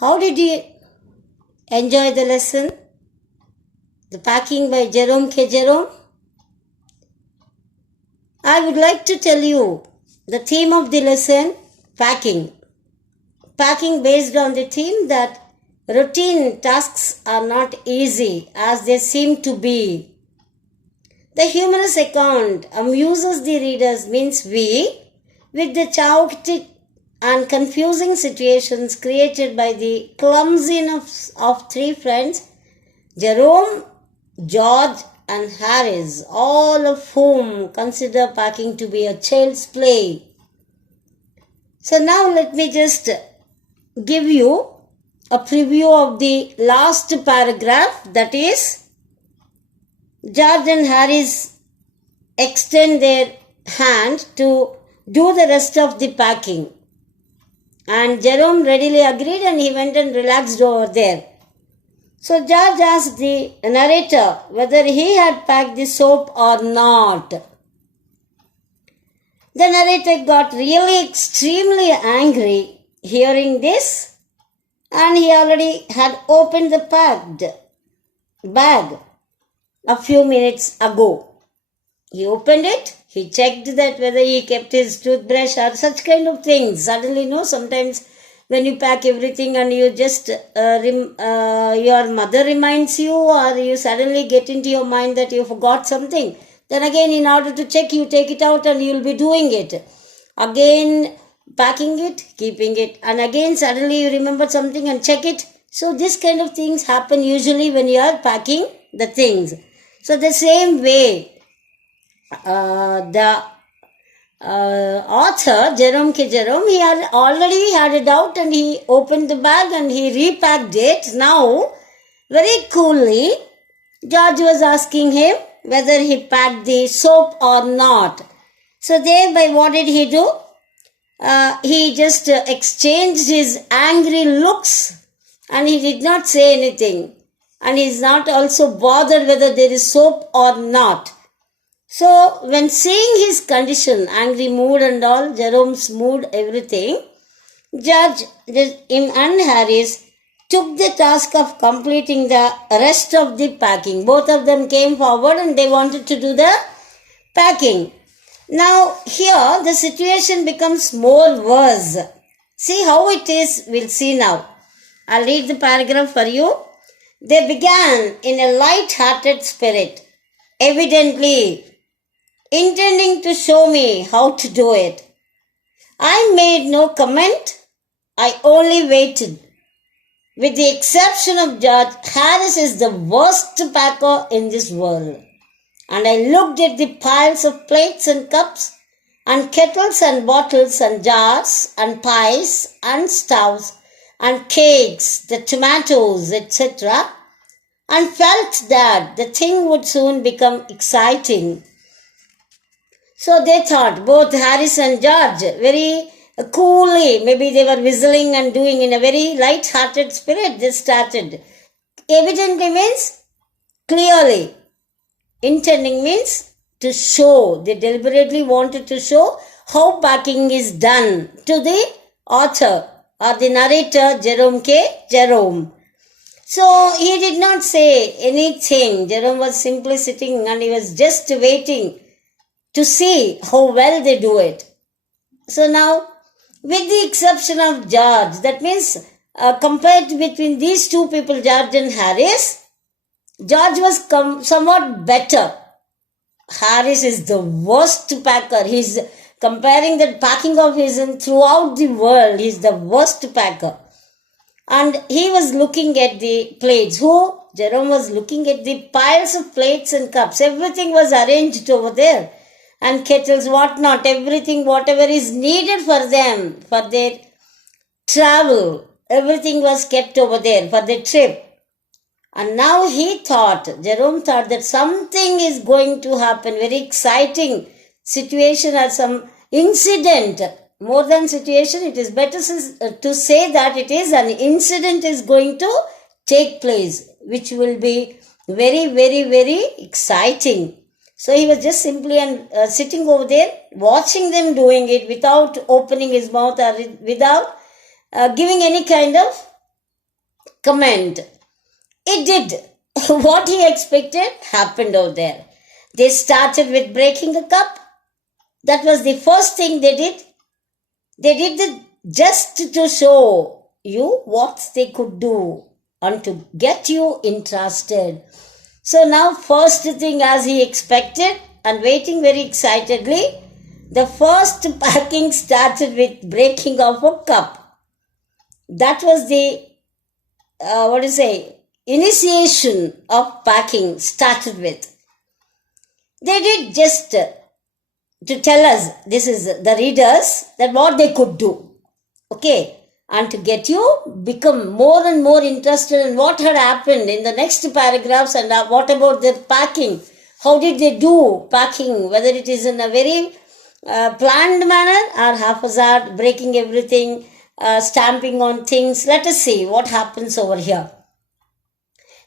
How did you enjoy the lesson? The packing by Jerome K. Jerome? I would like to tell you the theme of the lesson, packing. Packing based on the theme that routine tasks are not easy as they seem to be. The humorous account amuses the readers means we, with the chaotic and confusing situations created by the clumsiness of three friends, Jerome, George and Harris, all of whom consider packing to be a child's play. So now let me just give you a preview of the last paragraph, that is, George and Harris extend their hand to do the rest of the packing. And Jerome readily agreed and he went and relaxed over there. So George asked the narrator whether he had packed the soap or not. The narrator got really extremely angry hearing this, and he already had opened the packed bag a few minutes ago. He opened it, he checked that whether he kept his toothbrush or such kind of things. Suddenly, sometimes when you pack everything and you just, your mother reminds you, or you suddenly get into your mind that you forgot something. Then again, in order to check, you take it out and you will be doing it. Again, packing it, keeping it. And again, suddenly you remember something and check it. So this kind of things happen usually when you are packing the things. So the same way, the author, Jerome K. Jerome, he had already had a doubt and he opened the bag and he repacked it. Now, very coolly, George was asking him whether he packed the soap or not. So thereby what did he do? He just exchanged his angry looks and he did not say anything. And he is not also bothered whether there is soap or not. So, when seeing his condition, angry mood and all, Jerome's mood, everything, Judge and Harris took the task of completing the rest of the packing. Both of them came forward and they wanted to do the packing. Now, here the situation becomes more worse. See how it is, we'll see now. I'll read the paragraph for you. They began in a light-hearted spirit, evidently intending to show me how to do it. I made no comment. I only waited. With the exception of George, Harris is the worst packer in this world. And I looked at the piles of plates and cups and kettles and bottles and jars and pies and stoves and cakes, the tomatoes, etc., and felt that the thing would soon become exciting. So they thought, both Harris and George, very coolly, maybe they were whistling and doing in a very light-hearted spirit, they started. Evidently means clearly. Intending means to show. They deliberately wanted to show how packing is done to the author or the narrator, Jerome K. Jerome. So he did not say anything. Jerome was simply sitting and he was just waiting to see how well they do it. So now, with the exception of George, that means compared between these two people, George and Harris, George was somewhat better. Harris is the worst packer. He's comparing the packing of his throughout the world. He's the worst packer. And he was looking at the plates. Who? Jerome was looking at the piles of plates and cups. Everything was arranged over there. And kettles, whatnot, everything, whatever is needed for them, for their travel, everything was kept over there for their trip. And now Jerome thought that something is going to happen, very exciting situation or some incident. More than situation, it is better to say that it is an incident is going to take place, which will be very, very, very exciting. So he was just simply sitting over there, watching them doing it without opening his mouth or without giving any kind of comment. It did. What he expected happened over there. They started with breaking a cup. That was the first thing they did. They did it just to show you what they could do and to get you interested. So now first thing, as he expected and waiting very excitedly, the first packing started with breaking of a cup. That was the, initiation of packing started with. They did just to tell us, this is the readers, that what they could do. Okay. And to get you become more and more interested in what had happened in the next paragraphs and what about their packing. How did they do packing? Whether it is in a very planned manner or haphazard, breaking everything, stamping on things. Let us see what happens over here.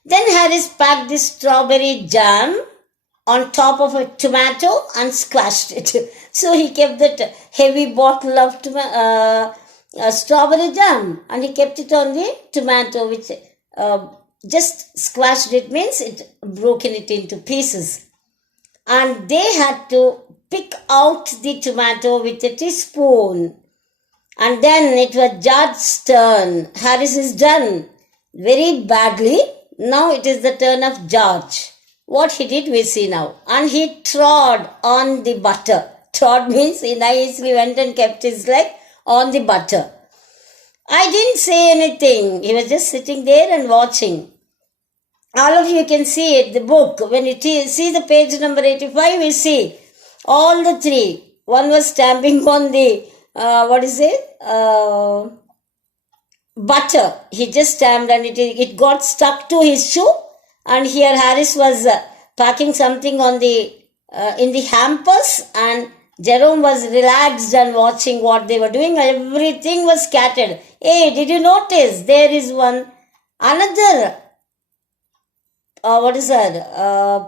Then Harris packed the strawberry jam on top of a tomato and squashed it. So he kept that heavy bottle of strawberry jam and he kept it on the tomato, which just squashed it means it broken it into pieces. And they had to pick out the tomato with a teaspoon. And then it was George's turn. Harris is done very badly. Now it is the turn of George. What he did we see now. And he trod on the butter. Trod means he nicely went and kept his leg on the butter. I didn't say anything. He was just sitting there and watching. All of you can see it, the book. When you see the page number 85, you see all the three. One was stamping on the, butter. He just stamped and it got stuck to his shoe. And here Harris was packing something on the in the hampers, and Jerome was relaxed and watching what they were doing. Everything was scattered. Hey, did you notice there is another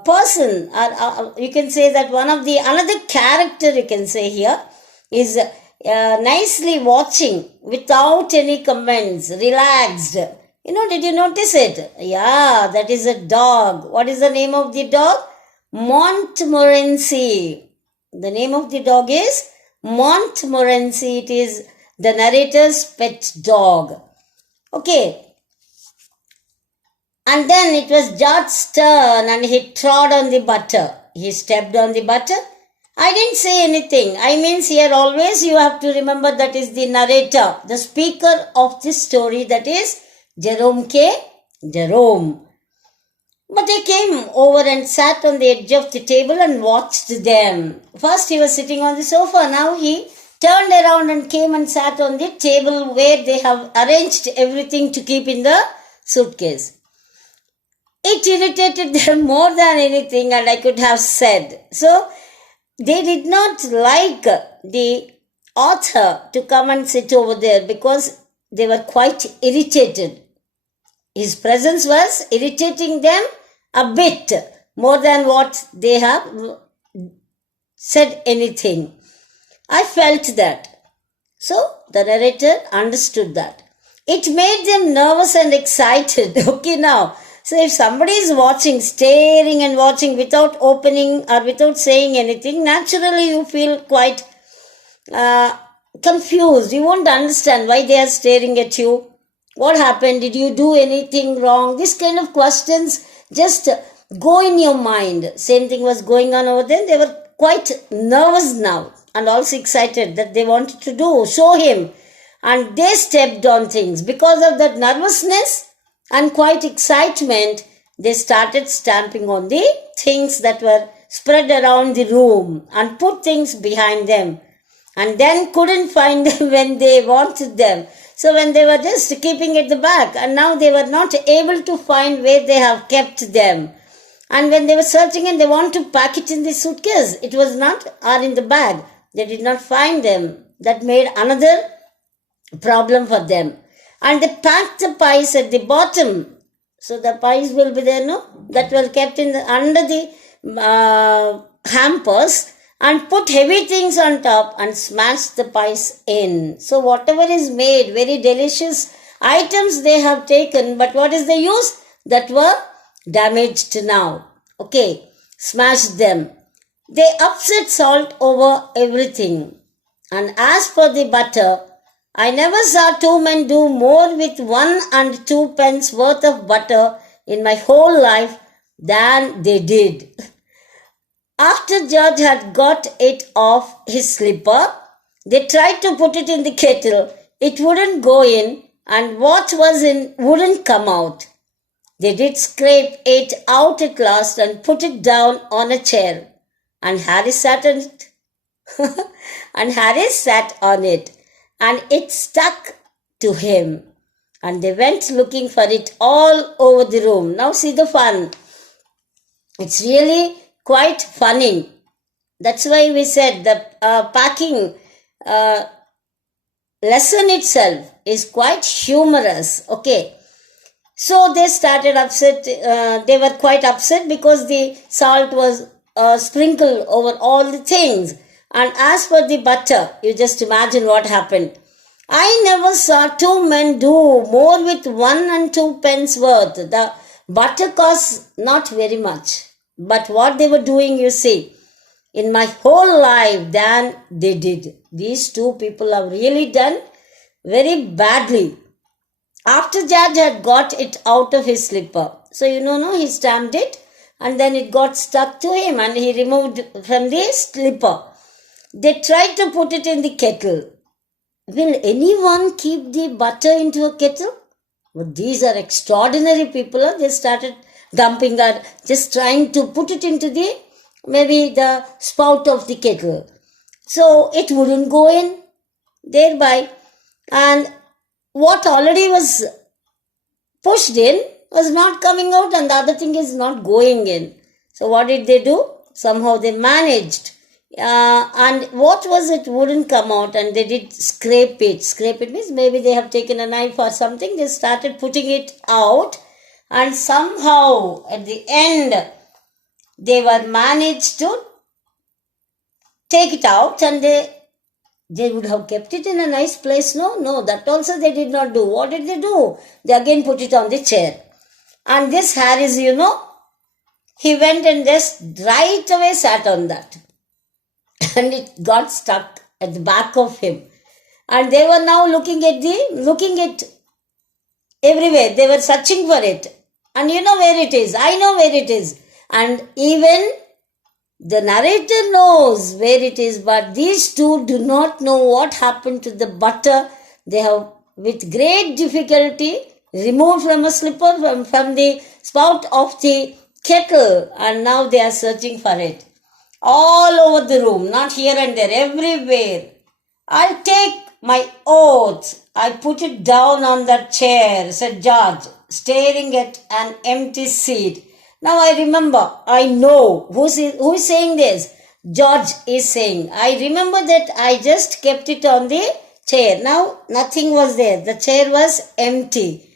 person, you can say that another character you can say here is nicely watching without any comments, relaxed. Did you notice it? Yeah, that is a dog. What is the name of the dog? Montmorency. The name of the dog is Montmorency. It is the narrator's pet dog. Okay. And then it was George's turn and he trod on the butter. He stepped on the butter. I didn't say anything. I means here always you have to remember that is the narrator, the speaker of this story, that is Jerome. But they came over and sat on the edge of the table and watched them. First he was sitting on the sofa. Now he turned around and came and sat on the table where they have arranged everything to keep in the suitcase. It irritated them more than anything, and I could have said. So they did not like the author to come and sit over there because they were quite irritated. His presence was irritating them a bit more than what they have said anything. I felt that. So the narrator understood that. It made them nervous and excited. Okay, now. So if somebody is watching, staring and watching without opening or without saying anything, naturally you feel quite confused. You won't understand why they are staring at you. What happened? Did you do anything wrong? This kind of questions just go in your mind. Same thing was going on over there. They were quite nervous now and also excited that they wanted to show him. And they stepped on things. Because of that nervousness and quite excitement, they started stamping on the things that were spread around the room and put things behind them. And then couldn't find them when they wanted them. So when they were just keeping at the back, and now they were not able to find where they have kept them. And when they were searching and they want to pack it in the suitcase, it was not, or in the bag. They did not find them. That made another problem for them. And they packed the pies at the bottom. So the pies will be there, that were kept under the hampers, and put heavy things on top and smash the pies in. So whatever is made very delicious items they have taken, but what is the use? That were damaged now. Okay, smashed them. They upset salt over everything. And as for the butter, I never saw two men do more with 1 and 2 pence worth of butter in my whole life than they did. After George had got it off his slipper, they tried to put it in the kettle. It wouldn't go in, and what was in wouldn't come out. They did scrape it out at last and put it down on a chair, and Harry sat on it. And it stuck to him. And they went looking for it all over the room. Now see the fun. It's really quite funny. That's why we said the packing lesson itself is quite humorous. Okay. So they started upset. They were quite upset because the salt was sprinkled over all the things. And as for the butter, you just imagine what happened. I never saw two men do more with 1 and 2 pence worth. The butter costs not very much. But what they were doing, you see, in my whole life than they did. These two people have really done very badly. After George had got it out of his slipper, so he stamped it and then it got stuck to him and he removed from the slipper. They tried to put it in the kettle. Will anyone keep the butter into a kettle? Well, these are extraordinary people. They started dumping or just trying to put it into maybe the spout of the kettle. So it wouldn't go in thereby. And what already was pushed in was not coming out and the other thing is not going in. So what did they do? Somehow they managed. And what was it wouldn't come out and they did scrape it. Scrape it means maybe they have taken a knife or something. They started putting it out and somehow at the end they were managed to take it out and they would have kept it in a nice place. No, that also they did not do. What did they do? They again put it on the chair. And this Harris, he went and just right away sat on that. And it got stuck at the back of him. And they were now looking at everywhere. They were searching for it. And you know where it is. I know where it is. And even the narrator knows where it is, but these two do not know what happened to the butter. They have, with great difficulty, removed from a slipper from the spout of the kettle, and now they are searching for it. All over the room, not here and there, everywhere. I'll take my oath. I put it down on that chair, said George, staring at an empty seat. Now I remember, I know. Who is saying this? George is saying. I remember that I just kept it on the chair. Now nothing was there. The chair was empty.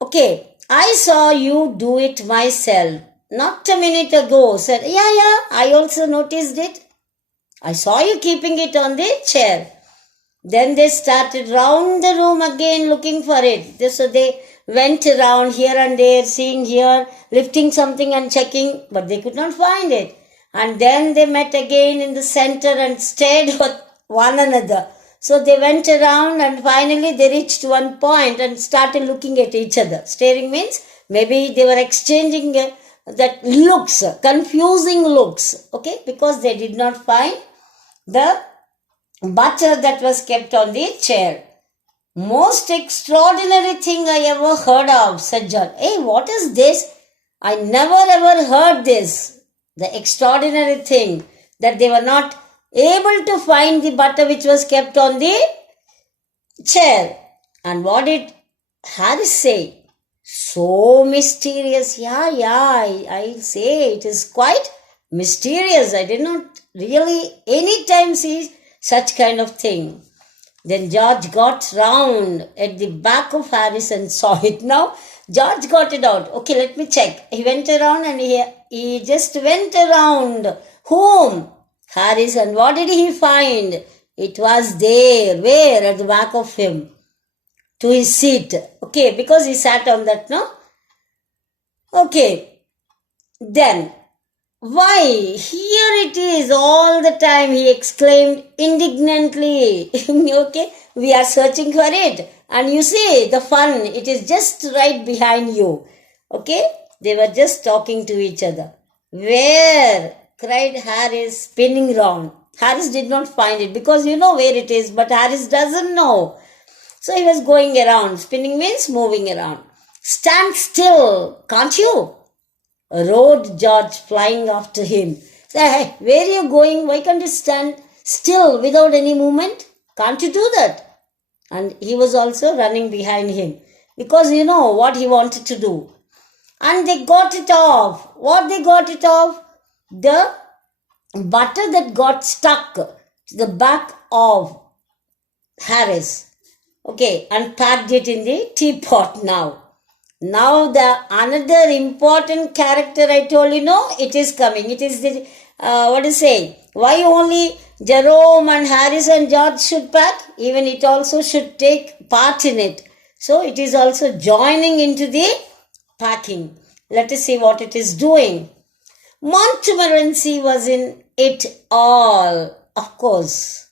Okay, I saw you do it myself. Not a minute ago, said, yeah, I also noticed it. I saw you keeping it on the chair. Then they started round the room again looking for it. So they went around here and there, seeing here, lifting something and checking, but they could not find it. And then they met again in the center and stared at one another. So they went around and finally they reached one point and started looking at each other. Staring means maybe they were exchanging that looks, confusing looks, okay, because they did not find the butter that was kept on the chair. Most extraordinary thing I ever heard of, said John. Hey, what is this? I never ever heard this. The extraordinary thing that they were not able to find the butter which was kept on the chair. And what did Harris say? So mysterious. I'll say it is quite mysterious. I did not really any time see such kind of thing. Then George got round at the back of Harris and saw it. Now George got it out. Okay, let me check. He went around and he just went around. Whom? Harris. And what did he find? It was there. Where? At the back of him. to his seat. Okay, because he sat on that, no? Okay, then, why? Here it is all the time, he exclaimed indignantly. Okay, we are searching for it. And you see, the fun, it is just right behind you. Okay, they were just talking to each other. Where? Cried Harris, spinning round. Harris did not find it because you know where it is, but Harris doesn't know. So he was going around. Spinning means moving around. Stand still, can't you? Roared George, flying after him. Say, hey, where are you going? Why can't you stand still without any movement? Can't you do that? And he was also running behind him because you know what he wanted to do. And they got it off. What they got it off? The butter that got stuck to the back of Harris. Okay, and packed it in the teapot now. Now the another important character I told you, no, it is coming. It is the, what to say, why only Jerome and Harris and George should pack? Even it also should take part in it. So it is also joining into the packing. Let us see what it is doing. Montmorency was in it all, of course.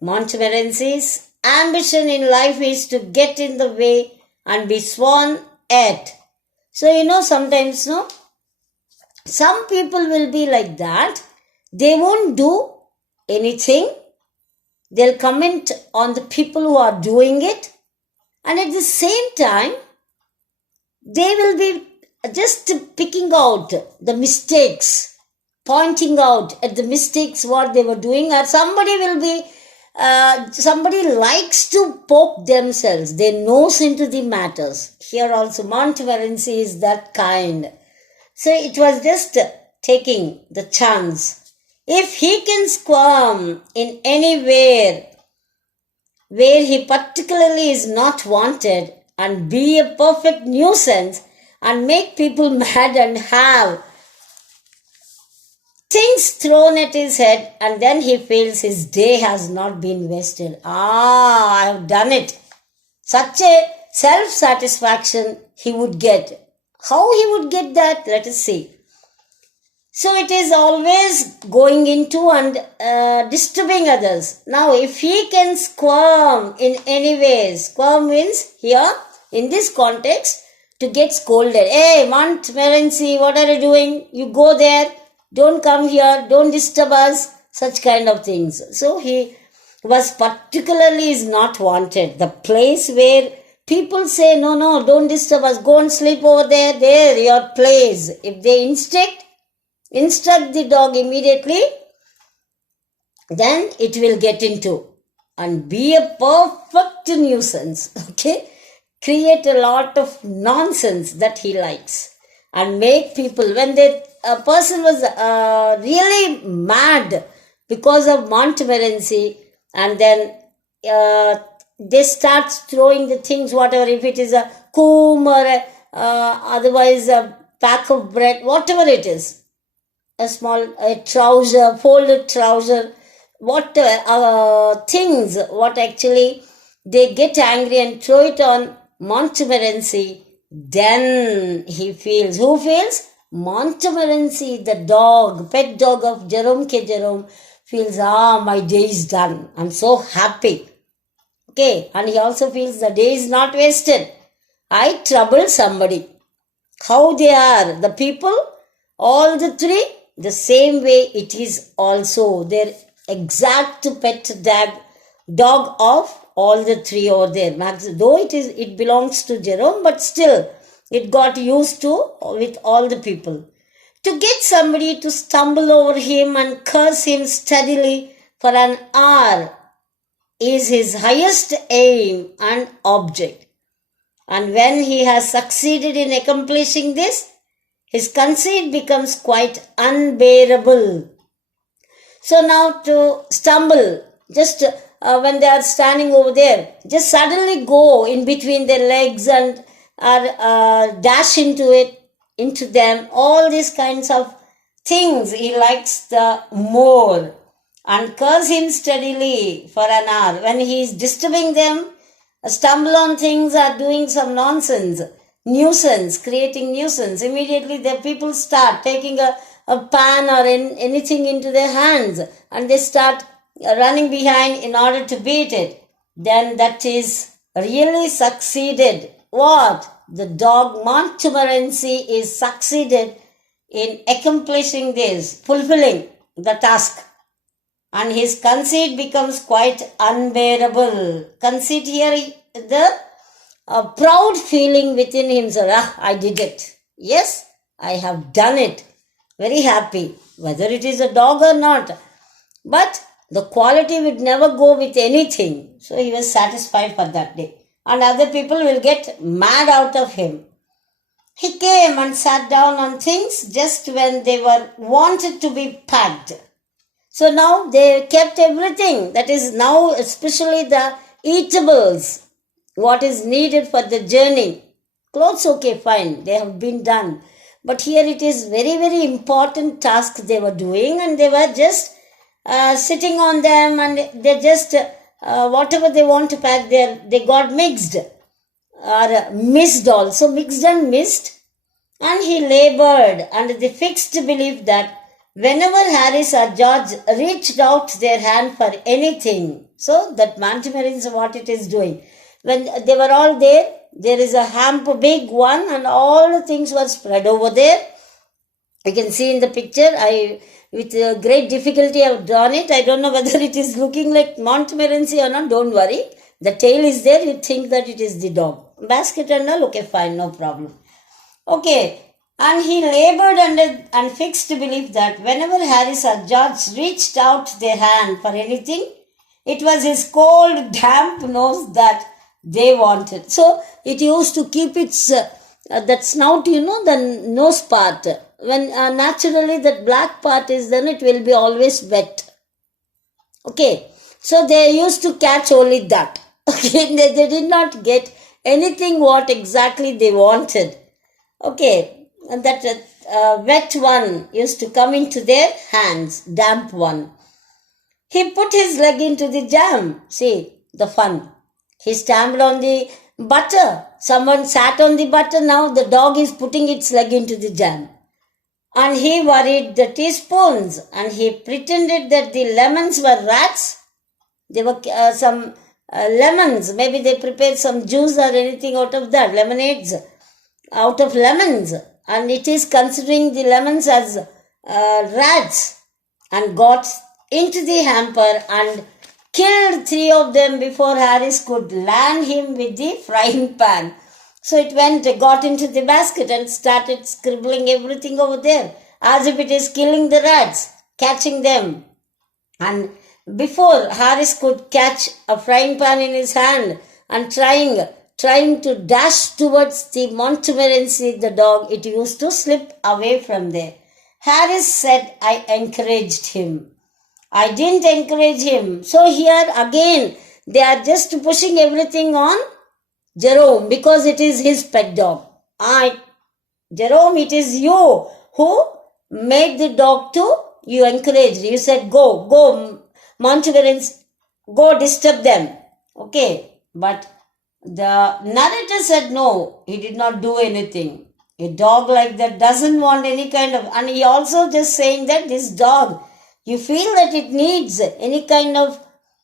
Montmorency's ambition in life is to get in the way and be sworn at. So, you know, sometimes, no, some people will be like that. They won't do anything. They'll comment on the people who are doing it. And at the same time, they will be just picking out the mistakes, pointing out at the mistakes what they were doing, or somebody will be somebody likes to poke themselves, their nose into the matters. Here also Montmorency is that kind. So it was just taking the chance. If he can squirm in anywhere where he particularly is not wanted and be a perfect nuisance and make people mad and have things thrown at his head, and then he feels his day has not been wasted. I have done it. Such a self-satisfaction he would get. How he would get that? Let us see. So it is always going into and disturbing others. Now if he can squirm in any way, squirm means here in this context to get scolded. Hey Montmorency, what are you doing? You go there. Don't come here, don't disturb us, such kind of things. So he was particularly is not wanted. The place where people say, no, don't disturb us, go and sleep over there, your place. If they instruct the dog immediately, then it will get into and be a perfect nuisance, okay? Create a lot of nonsense that he likes and make people, when a person was really mad because of Montmorency, and then they start throwing the things, whatever, if it is a comb or otherwise a pack of bread, whatever it is, a trouser, folded trouser, whatever things, what actually they get angry and throw it on Montmorency, then he feels, who feels? Montmorency, the dog, pet dog of Jerome Jerome, feels, my day is done. I'm so happy. Okay, and he also feels the day is not wasted. I troubled somebody. How they are, the people, all the three, the same way it is also their exact pet dog of all the three over there. Though it belongs to Jerome, but still it got used to with all the people. To get somebody to stumble over him and curse him steadily for an hour is his highest aim and object. And when he has succeeded in accomplishing this, his conceit becomes quite unbearable. So now to stumble, just when they are standing over there, just suddenly go in between their legs and dash into them, all these kinds of things he likes the more, and curse him steadily for an hour. When he is disturbing them, stumble on things, are doing some nonsense, nuisance, creating nuisance. Immediately the people start taking a pan or anything into their hands and they start running behind in order to beat it. Then that is really succeeded. What? The dog Montmorency is succeeded in accomplishing this, fulfilling the task. And his conceit becomes quite unbearable. Conceit here, the proud feeling within himself. I did it. Yes, I have done it. Very happy, whether it is a dog or not. But the quality would never go with anything. So he was satisfied for that day. And other people will get mad out of him. He came and sat down on things just when they were wanted to be packed. So now they kept everything. That is now especially the eatables. What is needed for the journey. Clothes, okay, fine. They have been done. But here it is very, very important task they were doing and they were just sitting on them and they just, whatever they want to pack there, they got mixed or missed also, mixed and missed. And he labored under the fixed belief that whenever Harris or George reached out their hand for anything, so that Montgomery is what it is doing. When they were all there, there is a hamper, big one, and all the things were spread over there. You can see in the picture, with great difficulty I have drawn it. I don't know whether it is looking like Montmorency or not. Don't worry. The tail is there. You think that it is the dog. Basket and all, okay, fine, no problem. Okay. And he labored under and fixed belief that whenever Harris or George reached out their hand for anything, it was his cold, damp nose that they wanted. So it used to keep its, that snout, the nose part. When naturally that black part is, then it will be always wet. Okay. So they used to catch only that. Okay. They did not get anything what exactly they wanted. Okay. And that wet one used to come into their hands, damp one. He put his leg into the jam. See, the fun. He stamped on the butter. Someone sat on the butter. Now the dog is putting its leg into the jam. And he worried the teaspoons. And he pretended that the lemons were rats. There were some lemons. Maybe they prepared some juice or anything out of that. Lemonades out of lemons. And it is considering the lemons as rats. And got into the hamper and killed 3 of them before Harris could land him with the frying pan. So it got into the basket and started scribbling everything over there as if it is killing the rats, catching them. And before Harris could catch a frying pan in his hand and trying to dash towards the Montmorency, the dog, it used to slip away from there. Harris said, I encouraged him. I didn't encourage him. So here again, they are just pushing everything on Jerome because it is his pet dog. Jerome, it is you who made the dog to, you encouraged. You said, go, Montmorency, go disturb them. Okay, but the narrator said no, he did not do anything. A dog like that doesn't want any kind of, and he also just saying that this dog, you feel that it needs any kind of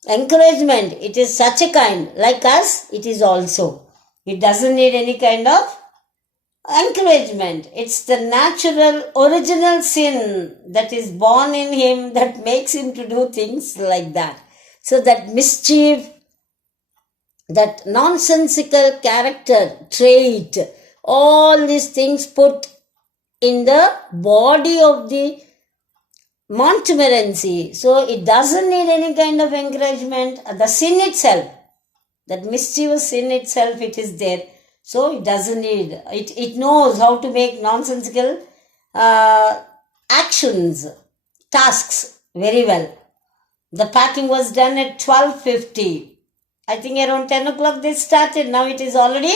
encouragement. It is such a kind, like us, it is also. It doesn't need any kind of encouragement. It's the natural, original sin that is born in him that makes him to do things like that. So that mischief, that nonsensical character trait, all these things put in the body of the Montmorency. So it doesn't need any kind of encouragement. The sin itself, that mischievous sin itself, it is there. So it doesn't need, it knows how to make nonsensical actions, tasks very well. The packing was done at 12:50. I think around 10 o'clock they started. Now it is already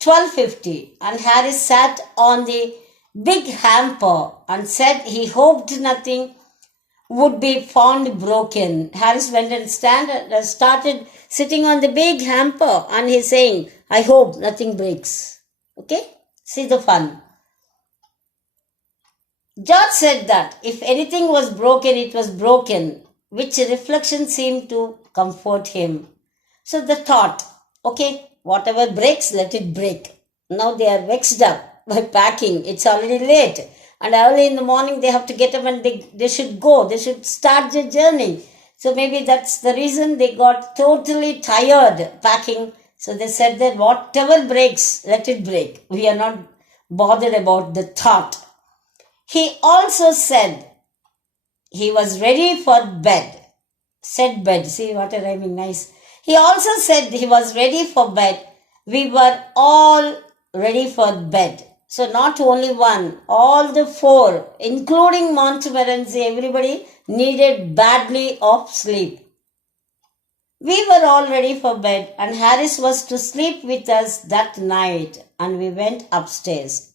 12:50. And Harris sat on the big hamper and said he hoped nothing would be found broken. Harris went and started sitting on the big hamper and he's saying, I hope nothing breaks. Okay? See the fun. George said that if anything was broken, it was broken, which reflection seemed to comfort him. So the thought, okay, whatever breaks, let it break. Now they are vexed up by packing. It's already late. And early in the morning, they have to get up and they should go. They should start their journey. So maybe that's the reason they got totally tired packing. So they said that whatever breaks, let it break. We are not bothered about the thought. He also said he was ready for bed. Said bed. See what a rhyming, nice. He also said he was ready for bed. We were all ready for bed. So not only one, all the four, including Montmorency, everybody needed badly of sleep. We were all ready for bed and Harris was to sleep with us that night and we went upstairs.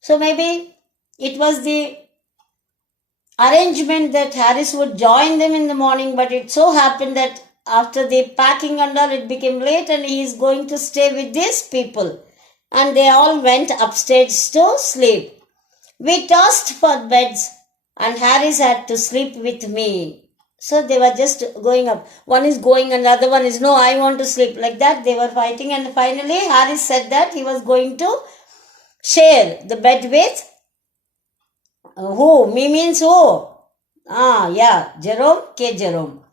So maybe it was the arrangement that Harris would join them in the morning, but it so happened that after the packing and all, it became late and he is going to stay with these people. And they all went upstairs to sleep. We tossed for beds and Harris had to sleep with me. So they were just going up. One is going and the other one is, no, I want to sleep. Like that they were fighting and finally Harris said that he was going to share the bed with who? Me means who? Jerome, K. Jerome.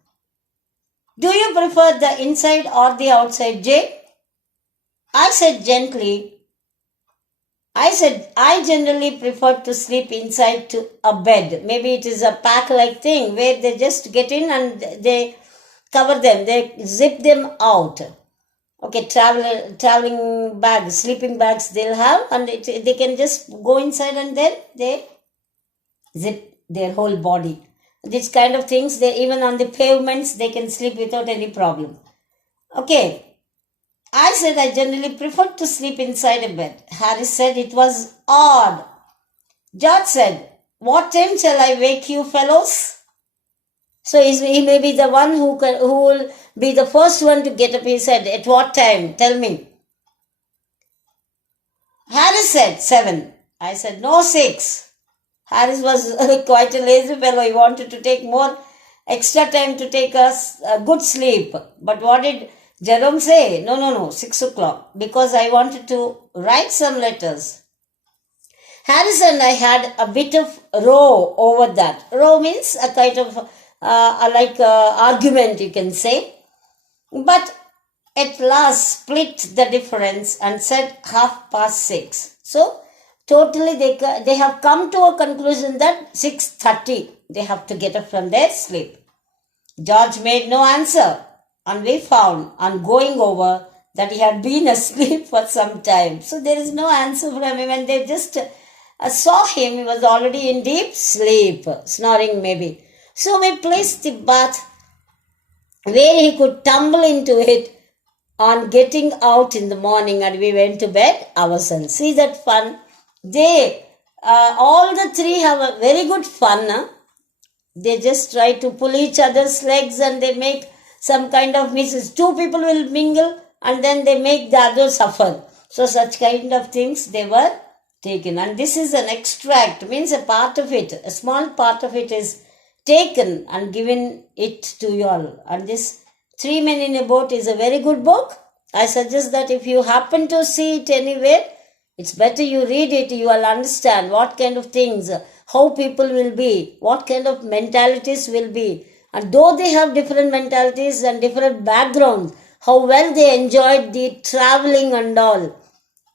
Do you prefer the inside or the outside, J? I said gently, I generally prefer to sleep inside to a bed. Maybe it is a pack-like thing where they just get in and they cover them. They zip them out. Okay, traveling bags, sleeping bags they'll have and they can just go inside and then they zip their whole body. These kind of things, they even on the pavements, they can sleep without any problem. Okay. I said I generally preferred to sleep inside a bed. Harris said it was odd. George said, what time shall I wake you fellows? So he may be the one who will be the first one to get up. He said, at what time? Tell me. Harris said 7. I said, no, 6. Harris was quite a lazy fellow. He wanted to take more extra time to take us a good sleep. But what did Jerome say? No, 6 o'clock. Because I wanted to write some letters. Harris and I had a bit of row over that. Row means a kind of argument, you can say. But at last split the difference and said 6:30. So totally they have come to a conclusion that 6:30 they have to get up from their sleep. George made no answer and we found on going over that he had been asleep for some time. So there is no answer from him and they just saw him. He was already in deep sleep, snoring maybe. So we placed the bath where he could tumble into it on getting out in the morning and we went to bed ourselves. See that fun? They, all the three have a very good fun. Huh? They just try to pull each other's legs and they make some kind of misses. 2 people will mingle and then they make the other suffer. So such kind of things they were taken. And this is an extract, means a part of it, a small part of it is taken and given it to you all. And this 3 Men in a Boat is a very good book. I suggest that if you happen to see it anywhere, it's better you read it. You will understand what kind of things, how people will be, what kind of mentalities will be. And though they have different mentalities and different backgrounds, how well they enjoyed the traveling and all.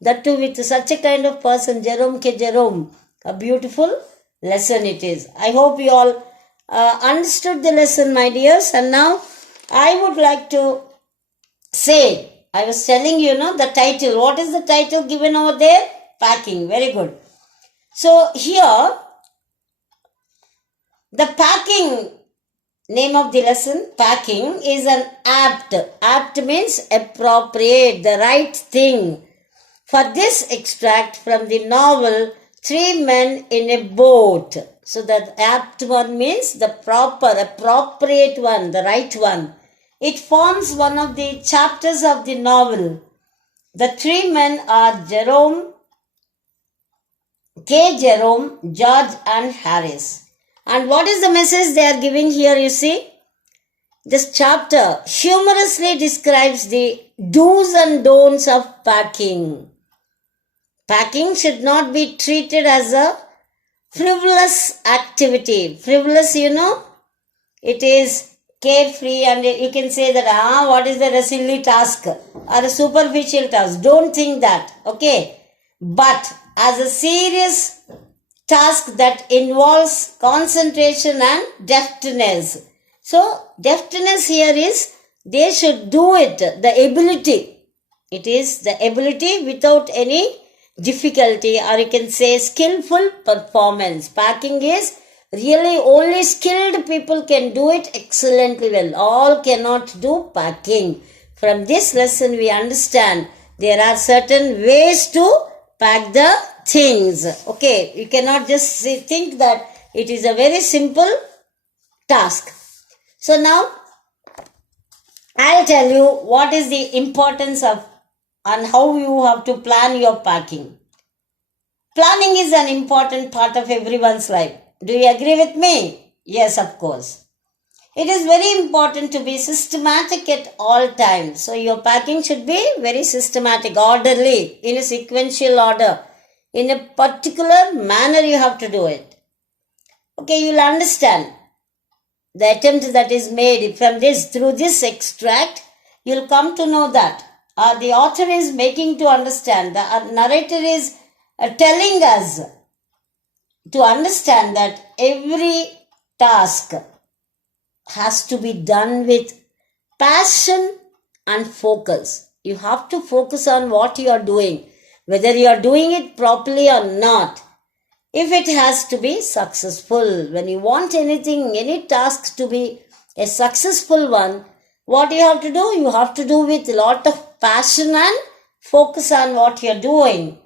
That too with such a kind of person, Jerome K. Jerome. A beautiful lesson it is. I hope you all understood the lesson, my dears. And now I would like to say, I was telling you, the title. What is the title given over there? Packing. Very good. So here, the packing, name of the lesson, packing, is an apt. Apt means appropriate, the right thing. For this extract from the novel 3 men in a boat. So the apt one means the proper, appropriate one, the right one. It forms one of the chapters of the novel. The 3 men are Jerome, Jerome, George and Harris. And what is the message they are giving here, you see? This chapter humorously describes the do's and don'ts of packing. Packing should not be treated as a frivolous activity. Frivolous, it is carefree, and you can say that, what is the silly task or a superficial task. Don't think that, okay? But as a serious task that involves concentration and deftness. So, deftness here is they should do it, the ability. It is the ability without any difficulty, or you can say skillful performance. Packing is really only skilled people can do it excellently well. All cannot do packing. From this lesson we understand there are certain ways to pack the things. Okay, you cannot just think that it is a very simple task. So now I'll tell you what is the importance of and how you have to plan your packing. Planning is an important part of everyone's life. Do you agree with me? Yes, of course. It is very important to be systematic at all times. So your packing should be very systematic, orderly, in a sequential order. In a particular manner you have to do it. Okay, you'll understand the attempt that is made from this, through this extract, you'll come to know that the author is making to understand, the narrator is telling us to understand that every task has to be done with passion and focus. You have to focus on what you are doing, whether you are doing it properly or not. If it has to be successful, when you want anything, any task to be a successful one, what you have to do? You have to do with a lot of passion and focus on what you are doing.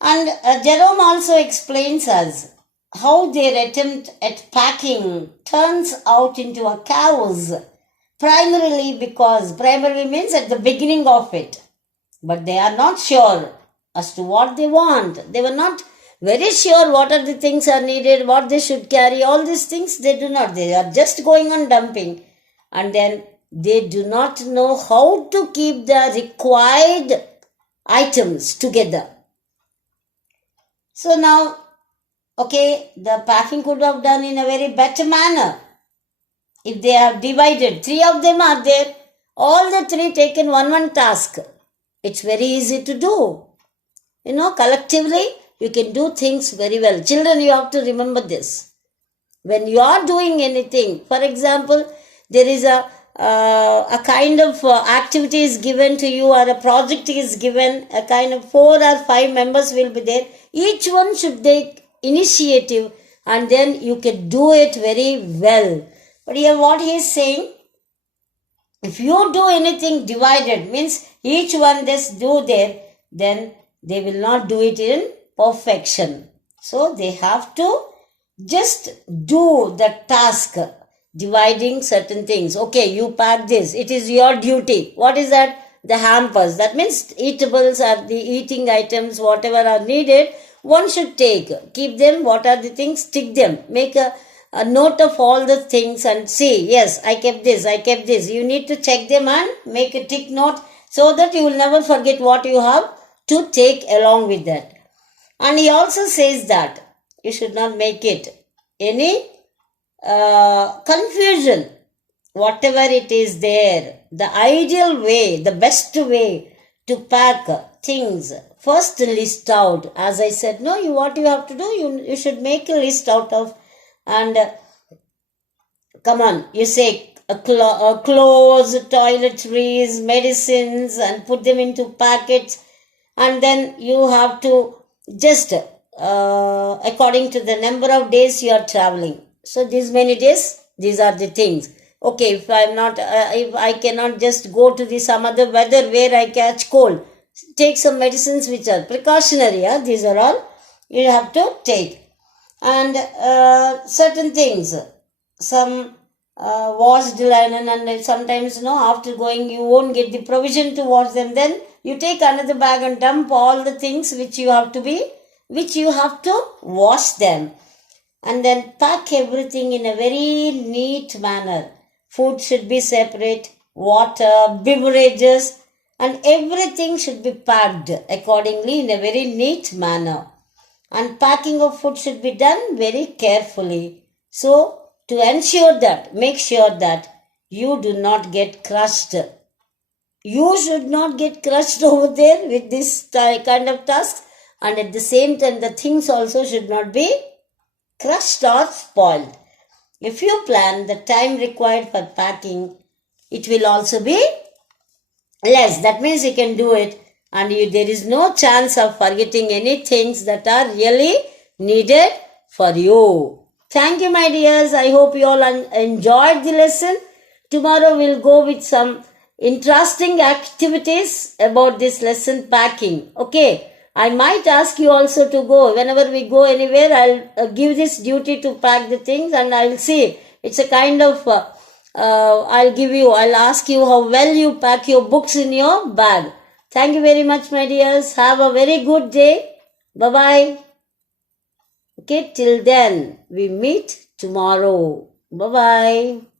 And Jerome also explains us how their attempt at packing turns out into a chaos, primarily means at the beginning of it. But they are not sure as to what they want. They were not very sure what are the things are needed, what they should carry, all these things they do not. They are just going on dumping, and then they do not know how to keep the required items together. So now, okay, the packing could have done in a very better manner. If they have divided, 3 of them are there, all the 3 taken one task. It's very easy to do. Collectively, you can do things very well. Children, you have to remember this. When you are doing anything, for example, there is a kind of activity is given to you, or a project is given, a kind of 4 or 5 members will be there. Each one should take initiative, and then you can do it very well. But here what he is saying, if you do anything divided, means each one just do there, then they will not do it in perfection. So they have to just do the task, dividing certain things. Okay, you pack this. It is your duty. What is that? The hampers. That means eatables are the eating items, whatever are needed, one should take. Keep them. What are the things? Tick them. Make a note of all the things and see, yes, I kept this, I kept this. You need to check them and make a tick note so that you will never forget what you have to take along with that. And he also says that you should not make it any confusion. Whatever it is there, the ideal way, the best way to pack things, first list out. As I said, what you have to do, you should make a list out of, and come on, you say clothes, toiletries, medicines, and put them into packets, and then you have to just according to the number of days you are traveling. So these many days, these are the things. Okay, if I cannot just go to some other weather where I catch cold, take some medicines which are precautionary. These are all you have to take. And certain things, some washed linen, and sometimes after going you won't get the provision to wash them, then you take another bag and dump all the things which you have to wash them, and then pack everything in a very neat manner. Food should be separate, water, beverages, and everything should be packed accordingly in a very neat manner. And packing of food should be done very carefully. So, to ensure that, make sure that you do not get crushed. You should not get crushed over there with this kind of tasks, and at the same time, the things also should not be crushed or spoiled. If you plan the time required for packing, it will also be less. That means you can do it, and there is no chance of forgetting any things that are really needed for you. Thank you, my dears. I hope you all enjoyed the lesson. Tomorrow we'll go with some interesting activities about this lesson, packing. Okay. I might ask you also to go. Whenever we go anywhere, I'll give this duty to pack the things, and I'll see. It's a kind of, I'll ask you how well you pack your books in your bag. Thank you very much, my dears. Have a very good day. Bye-bye. Okay, till then, we meet tomorrow. Bye-bye.